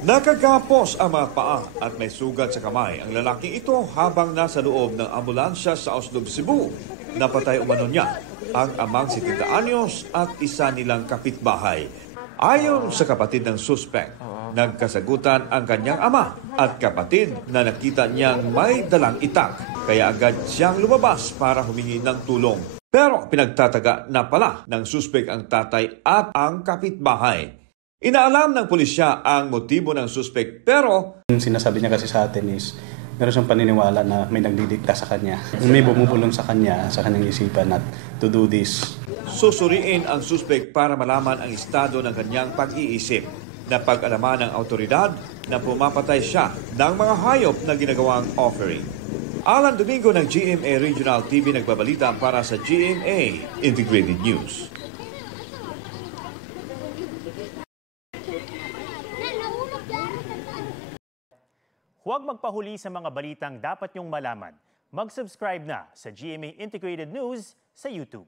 Nakagapos ang mga paa at may sugat sa kamay ang lalaking ito habang nasa loob ng ambulansya sa Oslob, Cebu. Napatay umano niya ang amang 70 anyos at isa nilang kapitbahay. Ayon sa kapatid ng suspect, nagkasagutan ang kanyang ama at kapatid na nakita niyang may dalang itak, kaya agad siyang lumabas para humingi ng tulong. Pero pinagtataga na pala ng suspect ang tatay at ang kapitbahay. Inaalam ng pulisya ang motibo ng suspect pero Yung sinasabi niya kasi sa atin is meron siyang paniniwala na may nagdidikta sa kanya. May bumubulong sa kanyang isipan at to do this. susuriin ang suspect para malaman ang estado ng kanyang pag-iisip. Napag-alaman ng autoridad na pumapatay siya ng mga hayop na ginagawang offering. Alan Domingo ng GMA Regional TV nagbabalita para sa GMA Integrated News. Huwag magpahuli sa mga balitang dapat niyong malaman. Mag-subscribe na sa GMA Integrated News sa YouTube.